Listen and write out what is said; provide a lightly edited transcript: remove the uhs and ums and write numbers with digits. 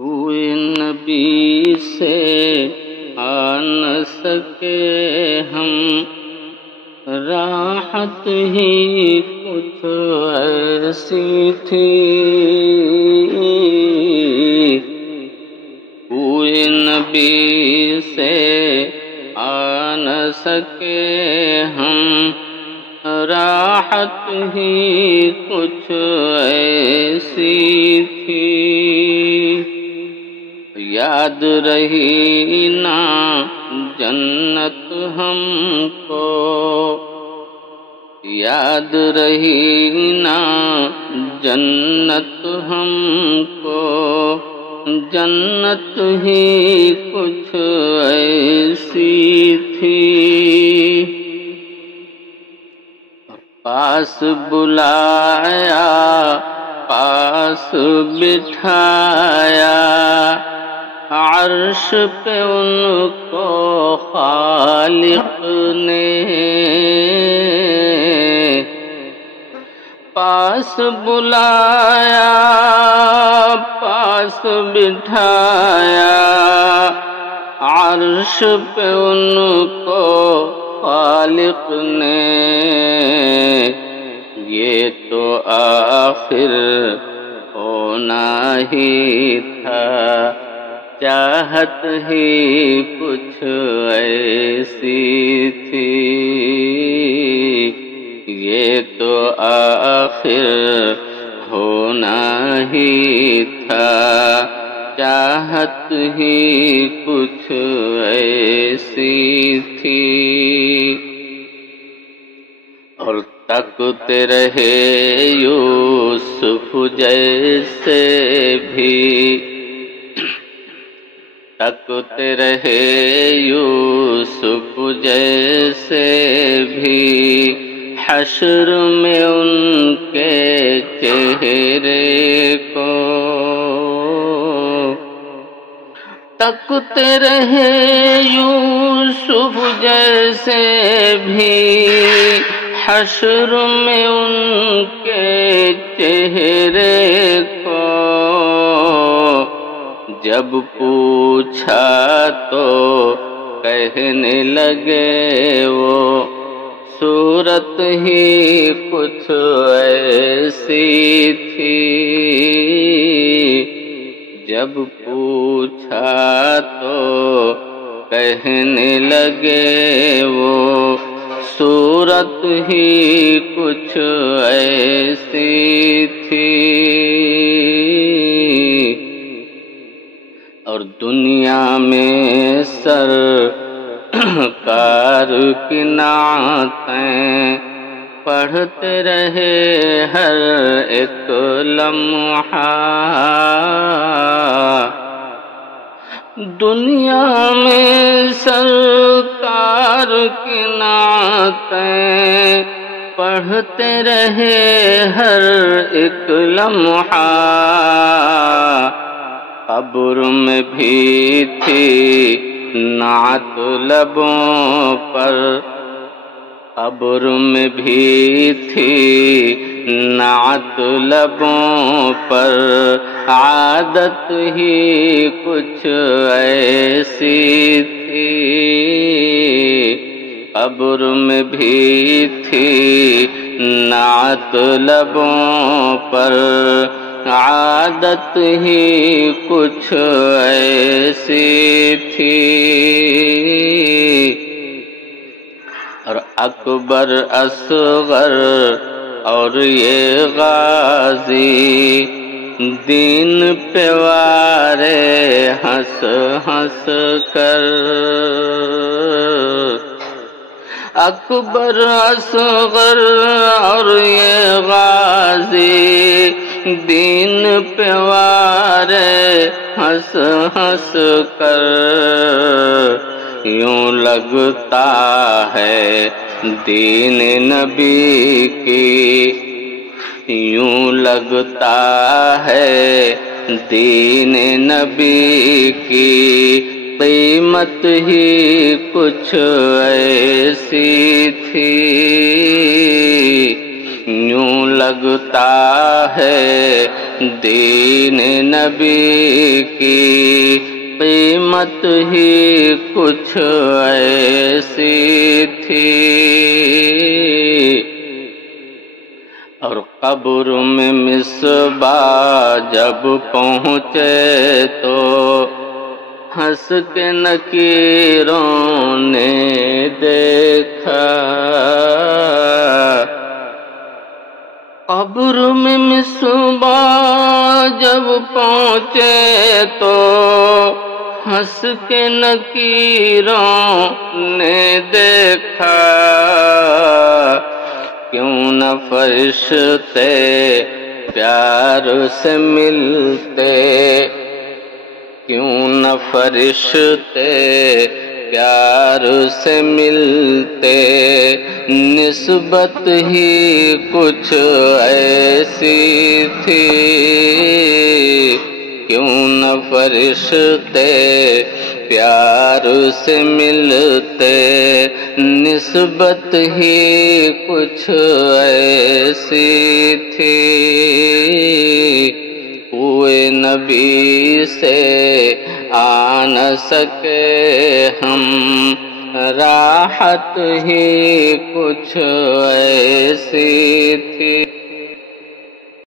کوئی نبی سے آ نہ سکے ہم، راحت ہی کچھ ایسی تھی۔ کوئی نبی سے آ نہ سکے ہم، راحت ہی کچھ ایسی تھی۔ یاد رہی نا جنت ہم کو، یاد رہی نا جنت ہم کو، جنت ہی کچھ ایسی تھی۔ پاس بلایا پاس بٹھایا، عرش پہ ان کو خالق نے۔ پاس بلایا پاس بٹھایا، عرش پہ ان کو خالق نے۔ یہ تو آخر ہونا ہی تھا، چاہت ہی کچھ ایسی تھی۔ یہ تو آخر ہونا ہی تھا، چاہت ہی کچھ ایسی تھی۔ اور تکتے رہے یوسف جیسے بھی، تکتے رہے یوسف جیسے بھی، حشر میں ان کے چہرے کو۔ تکتے رہے یوسف جیسے بھی، حشر میں ان کے چہرے کو۔ جب پوچھا تو کہنے لگے وہ، صورت ہی کچھ ایسی تھی۔ جب پوچھا تو کہنے لگے وہ، صورت ہی کچھ ایسی تھی۔ اور دنیا میں سرکار کی نعتیں پڑھتے رہے ہر ایک لمحہ۔ دنیا میں سرکار کی نعتیں پڑھتے رہے ہر ایک لمحہ۔ قبر میں بھی تھی نعت لبوں پر، قبر میں بھی تھی نعت لبوں پر، عادت ہی کچھ ایسی تھی۔ قبر میں بھی تھی نعت لبوں پر، عادت ہی کچھ ایسی تھی۔ اور اکبر اصغر اور یہ غازی، دین پہ وارے ہنس ہنس کر۔ اکبر اصغر اور یہ غازی، دین پہ وارے ہنس ہنس کر۔ یوں لگتا ہے دین نبی کی، یوں لگتا ہے دین نبی کی، قیمت ہی کچھ ایسی تھی۔ یوں لگتا ہے دین نبی کی قیمت ہی کچھ ایسی تھی۔ اور قبر میں مصباح جب پہنچے تو ہنس کے نکیروں نے دیکھا۔ قبر میں مصباح جب پہنچے تو ہنس کے نکیروں نے دیکھا۔ کیوں نہ فرشتے پیار سے ملتے، کیوں نہ فرشتے پیار سے ملتے، نسبت ہی کچھ ایسی تھی۔ کیوں نہ فرشتے پیار سے ملتے، نسبت ہی کچھ ایسی تھی۔ کوئے نبی سے آ نہ سکے ہم، راحت ہی کچھ ایسی تھی۔